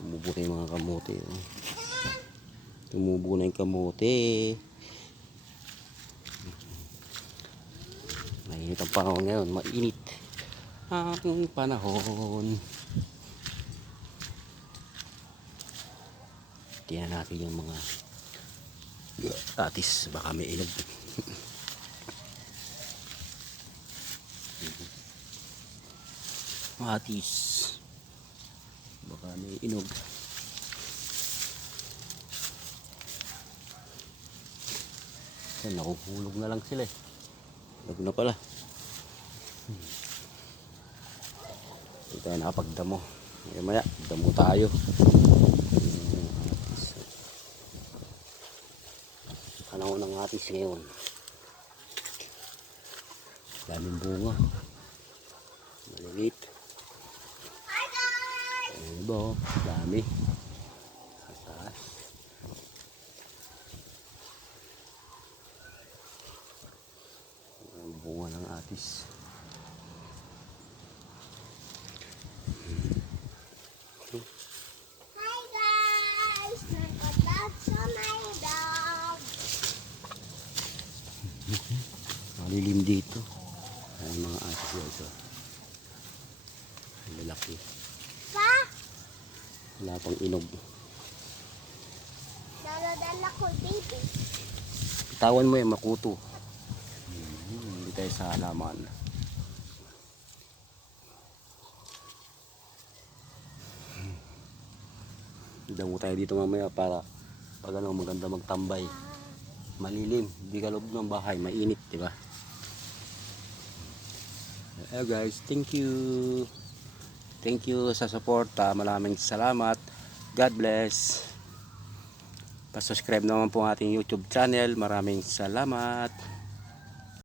Tumubo na yung mga kamote. Tumubo na yung kamote. Mainit ang panahon ngayon. Mainit ang panahon. Tingnan natin yung mga atis. Baka may inog. Atis. Baka may inog. Yan, nakuhulog na lang sila eh. Inog na pala. Hindi tayo nakapagdamo. Maya, damo tayo. Panahon ng atis ngayon. Daming bunga. Maliliit. Ano ba oh? Dami. Sa bunga ng atis. Hi guys! Nagpa-touch on my dog. Malilim dito. Ay mga atis guys. Lalaki. Pa? Wala pang inog. Dala-dala ko baby. Tawan mo yung makuto. Hindi tayo sa halaman. Damo tayo dito mamaya para pag ano maganda magtambay. Malilim, hindi ka loob ng bahay, mainit, di ba? Guys, thank you. Thank you sa suporta. Maraming salamat. God bless. Pa-subscribe naman po ang ating YouTube channel. Maraming salamat.